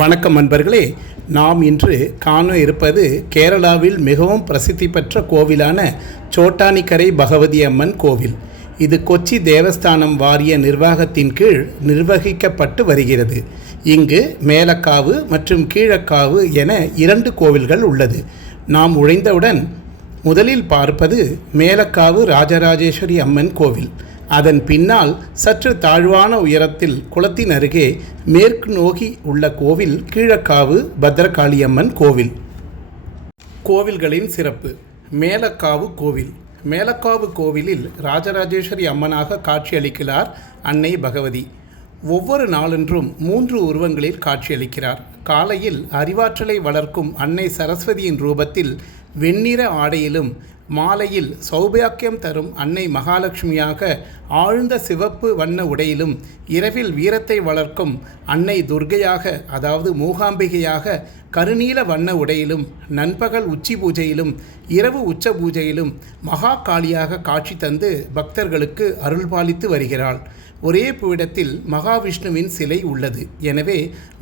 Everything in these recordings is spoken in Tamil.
வணக்கம் நண்பர்களே, நாம் இன்று காண இருப்பது கேரளாவில் மிகவும் பிரசித்தி பெற்ற கோவிலான சோட்டானிக்கரை பகவதி அம்மன் கோவில். இது கொச்சி தேவஸ்தானம் வாரிய நிர்வாகத்தின் கீழ் நிர்வகிக்கப்பட்டு வருகிறது. இங்கு மேலக்காவு மற்றும் கீழக்காவு என 2 கோவில்கள் உள்ளது. நாம் நுழைந்தவுடன் முதலில் பார்ப்பது மேலக்காவு ராஜராஜேஸ்வரி அம்மன் கோவில். அதன் பின்னால் சற்று தாழ்வான உயரத்தில் குளத்தின் அருகே மேற்கு நோக்கி உள்ள கோவில் கீழக்காவு பத்ரகாளியம்மன் கோவில். கோவில்களின் சிறப்பு. மேலக்காவு கோவில். மேலக்காவு கோவிலில் ராஜராஜேஸ்வரி அம்மனாக காட்சியளிக்கிறார் அன்னை பகவதி. ஒவ்வொரு நாளென்றும் 3 உருவங்களில் காட்சியளிக்கிறார். காலையில் அறிவாற்றலை வளர்க்கும் அன்னை சரஸ்வதியின் ரூபத்தில் வெண்ணிற ஆடையிலும், மாலையில் சௌபாக்கியம் தரும் அன்னை மகாலட்சுமியாக ஆழ்ந்த சிவப்பு வண்ண உடையிலும், இரவில் வீரத்தை வளர்க்கும் அன்னை துர்கையாக அதாவது மூகாம்பிகையாக கருநீல வண்ண உடையிலும், நண்பகல் உச்சி பூஜையிலும் இரவு உச்ச பூஜையிலும் மகா காளியாக காட்சி தந்து பக்தர்களுக்கு அருள்பாலித்து வருகிறாள். ஒரே பீடத்தில் மகாவிஷ்ணுவின் சிலை உள்ளது. எனவே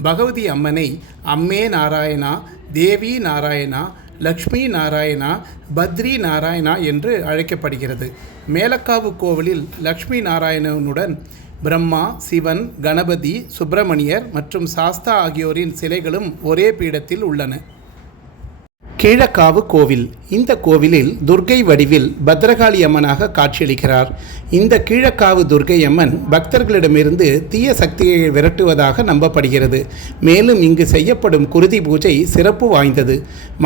பகவதி அம்மனை அம்மே நாராயணா, தேவி நாராயணா, லக்ஷ்மி நாராயணா, பத்ரி நாராயணா என்று அழைக்கப்படுகிறது. மேலக்காவு கோவிலில் லக்ஷ்மி நாராயணனுடன் பிரம்மா, சிவன், கணபதி, சுப்பிரமணியர் மற்றும் சாஸ்தா ஆகியோரின் சிலைகளும் ஒரே பீடத்தில் உள்ளன. கீழக்காவு கோவில். இந்த கோவிலில் துர்க்கை வடிவில் பத்ரகாளி அம்மனாக காட்சியளிக்கிறார். இந்த கீழக்காவு துர்க்கை அம்மன் பக்தர்களிடமிருந்து தீய சக்தியை விரட்டுவதாக நம்பப்படுகிறது. மேலும் இங்கு செய்யப்படும் குருதி பூஜை சிறப்பு வாய்ந்தது.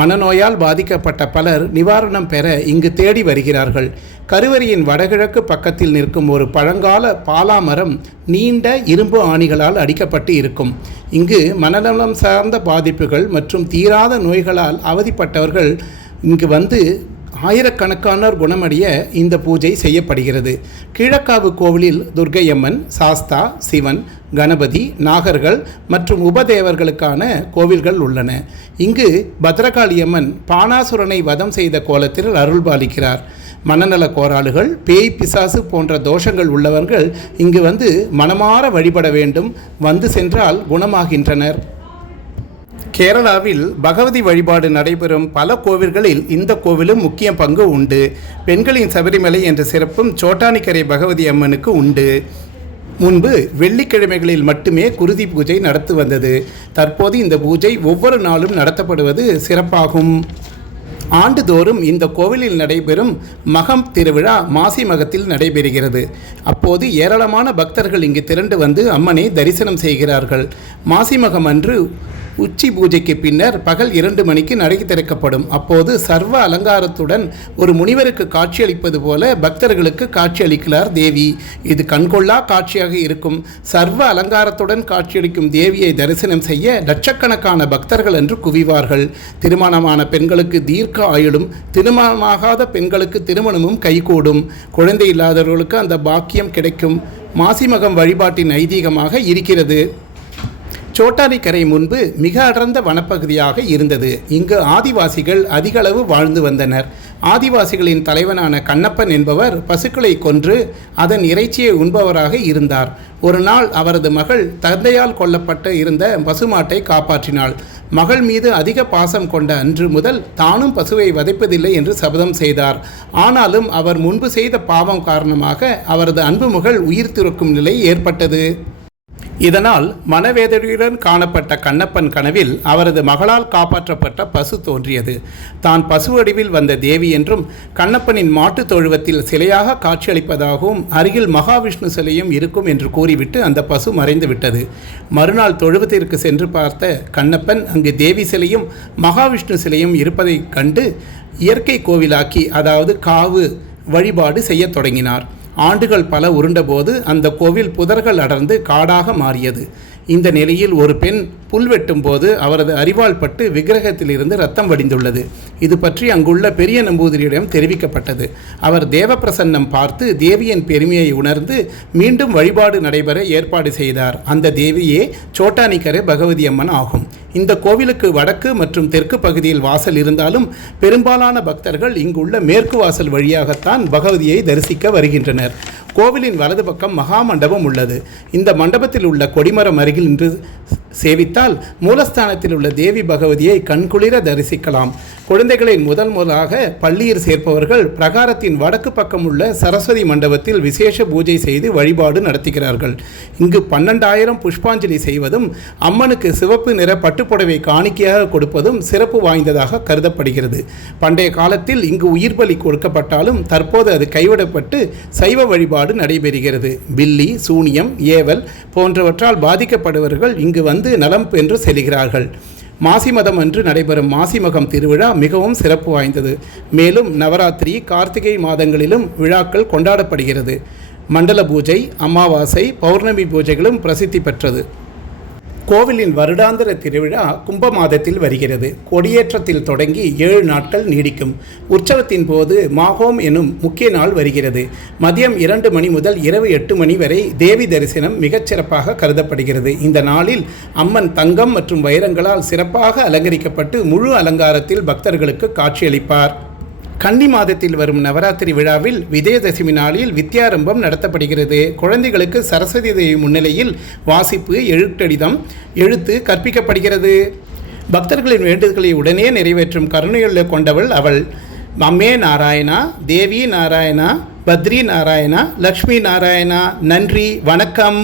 மனநோயால் பாதிக்கப்பட்ட பலர் நிவாரணம் பெற இங்கு தேடி வருகிறார்கள். கருவறையின் வடகிழக்கு பக்கத்தில் நிற்கும் ஒரு பழங்கால பாலாமரம் நீண்ட இரும்பு ஆணிகளால் அடிக்கப்பட்டு இருக்கும். இங்கு மனநலம் சார்ந்த பாதிப்புகள் மற்றும் தீராத நோய்களால் அவதிப்பட்டவர்கள் இங்கு வந்து ஆயிரக்கணக்கானோர் குணமடைய இந்த பூஜை செய்யப்படுகிறது. கீழக்காவு கோவிலில் துர்க்கையம்மன், சாஸ்தா, சிவன், கணபதி, நாகர்கள் மற்றும் உபதேவர்களுக்கான கோவில்கள் உள்ளன. இங்கு பத்ரகாளியம்மன் பானாசுரனை வதம் செய்த கோலத்தில் அருள்பாலிக்கிறார். மனநல கோளாறுகள், பேய், பிசாசு போன்ற தோஷங்கள் உள்ளவர்கள் இங்கு வந்து மனமாற வழிபட வேண்டும். வந்து சென்றால் குணமாகின்றனர். கேரளாவில் பகவதி வழிபாடு நடைபெறும் பல கோவில்களில் இந்த கோவிலும் முக்கிய பங்கு உண்டு. பெண்களின் சபரிமலை என்ற சிறப்பும் சோட்டானிக்கரை பகவதி அம்மனுக்கு உண்டு. முன்பு வெள்ளிக்கிழமைகளில் மட்டுமே குருதி பூஜை நடத்து வந்தது. தற்போது இந்த பூஜை ஒவ்வொரு நாளும் நடத்தப்படுவது சிறப்பாகும். ஆண்டுதோறும் இந்த கோவிலில் நடைபெறும் மகம் திருவிழா மாசி மகத்தில் நடைபெறுகிறது. அப்போது ஏராளமான பக்தர்கள் இங்கு திரண்டு வந்து அம்மனை தரிசனம் செய்கிறார்கள். மாசி மகம் அன்று உச்சி பூஜைக்கு பின்னர் பகல் 2 மணிக்கு நடை திறக்கப்படும். அப்போது சர்வ அலங்காரத்துடன் ஒரு முனிவருக்கு காட்சியளிப்பது போல பக்தர்களுக்கு காட்சியளிக்கிறார் தேவி. இது கண்கொள்ளா காட்சியாக இருக்கும். சர்வ அலங்காரத்துடன் காட்சியளிக்கும் தேவியை தரிசனம் செய்ய லட்சக்கணக்கான பக்தர்கள் என்று குவிவார்கள். திருமணமான பெண்களுக்கு தீர்க்க ஆயுளும், திருமணமாகாத பெண்களுக்கு திருமணமும் கைகூடும். குழந்தை இல்லாதவர்களுக்கு அந்த பாக்கியம் கிடைக்கும். மாசிமகம் வழிபாட்டின் ஐதீகமாக இருக்கிறது. சோட்டானிக்கரை முன்பு மிக அடர்ந்த வனப்பகுதியாக இருந்தது. இங்கு ஆதிவாசிகள் அதிகளவு வாழ்ந்து வந்தனர். ஆதிவாசிகளின் தலைவனான கண்ணப்பன் என்பவர் பசுக்களை கொன்று அதன் இறைச்சியை உண்பவராக இருந்தார். ஒரு நாள் அவரது மகள் தந்தையால் கொல்லப்பட்டு இருந்த பசுமாட்டை காப்பாற்றினாள். மகள் மீது அதிக பாசம் கொண்ட அன்று முதல் தானும் பசுவை வதைப்பதில்லை என்று சபதம் செய்தார். ஆனாலும் அவர் முன்பு செய்த பாவம் காரணமாக அவரது அன்பு மகள் உயிர் துறக்கும் நிலை ஏற்பட்டது. இதனால் மனவேதனையுடன் காணப்பட்ட கண்ணப்பன் கனவில் அவரது மகளால் காப்பாற்றப்பட்ட பசு தோன்றியது. தான் பசு வடிவில் வந்த தேவி என்றும், கண்ணப்பனின் மாட்டுத் தொழுவத்தில் சிலையாக காட்சியளிப்பதாகவும், அருகில் மகாவிஷ்ணு சிலையும் இருக்கும் என்று கூறிவிட்டு அந்த பசு மறைந்து விட்டது. மறுநாள் தொழுவத்திற்கு சென்று பார்த்த கண்ணப்பன் அங்கு தேவி சிலையும் மகாவிஷ்ணு சிலையும் இருப்பதைக் கண்டு இயற்கை கோவிலாக்கி, அதாவது காவு வழிபாடு செய்ய தொடங்கினார். ஆண்டுகள் பல உருண்டபோது அந்த கோவில் புதர்கள் அடர்ந்து காடாக மாறியது. இந்த நிலையில் ஒரு பெண் புல் வெட்டும் போது அவரது அரிவாள் பட்டு விக்கிரகத்திலிருந்து ரத்தம் வடிந்துள்ளது. இது பற்றி அங்குள்ள பெரிய நம்பூதிரியிடம் தெரிவிக்கப்பட்டது. அவர் தேவப்பிரசன்னம் பார்த்து தேவியின் பெருமையை உணர்ந்து மீண்டும் வழிபாடு நடைபெற ஏற்பாடு செய்தார். அந்த தேவியே சோட்டானிக்கரை பகவதி அம்மன் ஆகும். இந்த கோவிலுக்கு வடக்கு மற்றும் தெற்கு பகுதியில் வாசல் இருந்தாலும் பெரும்பாலான பக்தர்கள் இங்குள்ள மேற்கு வாசல் வழியாகத்தான் பகவதியை தரிசிக்க வருகின்றனர். கோவிலின் வலது பக்கம் மகா மண்டபம் உள்ளது. இந்த மண்டபத்தில் உள்ள கொடிமரம் அருகில் நின்று சேவித்தால் மூலஸ்தானத்தில் உள்ள தேவி பகவதியை கண்குளிர தரிசிக்கலாம். குழந்தைகளை முதலாக பள்ளியில் சேர்ப்பவர்கள் பிரகாரத்தின் வடக்கு பக்கம் உள்ள சரஸ்வதி மண்டபத்தில் விசேஷ பூஜை செய்து வழிபாடு நடத்துகிறார்கள். இங்கு 12,000 புஷ்பாஞ்சலி செய்வதும் அம்மனுக்கு சிவப்பு நிற பட்டுப்புடவை காணிக்கையாக கொடுப்பதும் சிறப்பு வாய்ந்ததாக கருதப்படுகிறது. பண்டைய காலத்தில் இங்கு உயிர் பலி கொடுக்கப்பட்டாலும் தற்போது அது கைவிடப்பட்டு சைவ வழிபாடு நடைபெறுகிறது. பில்லி, சூனியம், ஏவல் போன்றவற்றால் பாதிக்கப்படுபவர்கள் இங்கு வந்து நலம் பெற்று செல்கிறார்கள். மாசி மதம் அன்று நடைபெறும் மாசிமகம் திருவிழா மிகவும் சிறப்பு வாய்ந்தது. மேலும் நவராத்திரி, கார்த்திகை மாதங்களிலும் விழாக்கள் கொண்டாடப்படுகிறது. மண்டல பூஜை, அமாவாசை, பௌர்ணமி பூஜைகளும் பிரசித்தி பெற்றது. கோவிலின் வருடாந்திர திருவிழா கும்ப மாதத்தில் வருகிறது. கொடியேற்றத்தில் தொடங்கி 7 நாட்கள் நீடிக்கும். உற்சவத்தின் போது மாகோம் எனும் முக்கிய நாள் வருகிறது. மதியம் 2 மணி முதல் இரவு 8 மணி வரை தேவி தரிசனம் மிகச்சிறப்பாக கருதப்படுகிறது. இந்த நாளில் அம்மன் தங்கம் மற்றும் வைரங்களால் சிறப்பாக அலங்கரிக்கப்பட்டு முழு அலங்காரத்தில் பக்தர்களுக்கு காட்சியளிப்பார். கன்னி மாதத்தில் வரும் நவராத்திரி விழாவில் விஜயதசமி நாளில் வித்யாரம்பம் நடத்தப்படுகிறது. குழந்தைகளுக்கு சரஸ்வதி தேவி முன்னிலையில் வாசிப்பு, எழுத்து கற்பிக்கப்படுகிறது. பக்தர்களின் வேண்டுதல்களை உடனே நிறைவேற்றும் கருணையுள்ள கொண்டவள் அவள். அம்மே நாராயணா, தேவி நாராயணா, பத்ரி நாராயணா, லக்ஷ்மி நாராயணா. நன்றி, வணக்கம்.